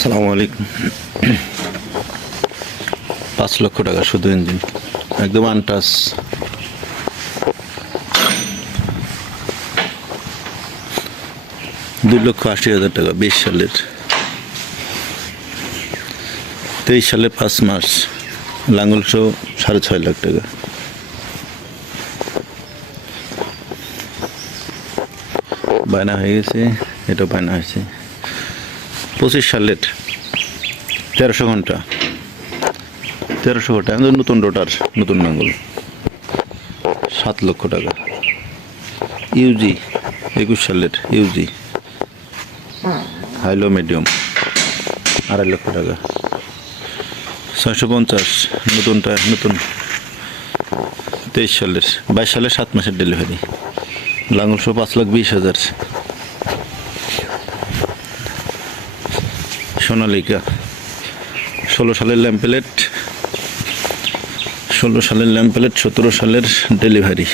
আসসালামু আলাইকুম। 5 লক্ষ টাকা শুধু ইঞ্জিন, একদম আনটাচ। 2,80,000 টাকা, 20 সালের, 23 সালে 5 মাস, লাঙ্গল সহ 6.5 লাখ টাকা। বায়না হয়ে গেছে, এটা বায়না হয়েছে 25 সালের 1300 ঘন্টা, 1300 ঘন্টা নতুন রোটার, নতুন লাঙ্গল, 7 লক্ষ টাকা। ইউজি 21 সালের ইউজি হাইলো মিডিয়াম, 2.5 লক্ষ টাকা। 650 নতুনটা, নতুন 23 সালের, 22 সালের 7 মাসের ডেলিভারি, লাঙ্গল সহ 5,20,000। সোনালিকা 16 সালের ল্যাম্পপ্লেট, 17 সালের ডেলিভারি,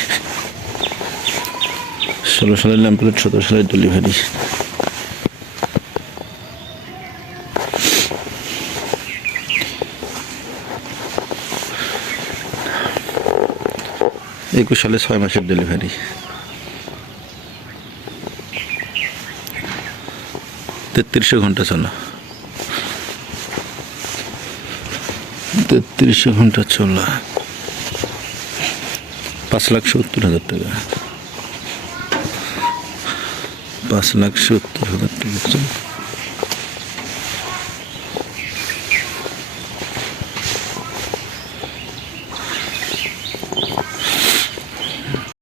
16 সালের ল্যাম্পপ্লেট, 17 সালের ডেলিভারি। একুশ সালে 6 মাসের ডেলিভারি। 3300 ঘন্টা চলা, 3300 ঘন্টা চলা, 5,70,000 টাকা, 5,70,000 টাকা।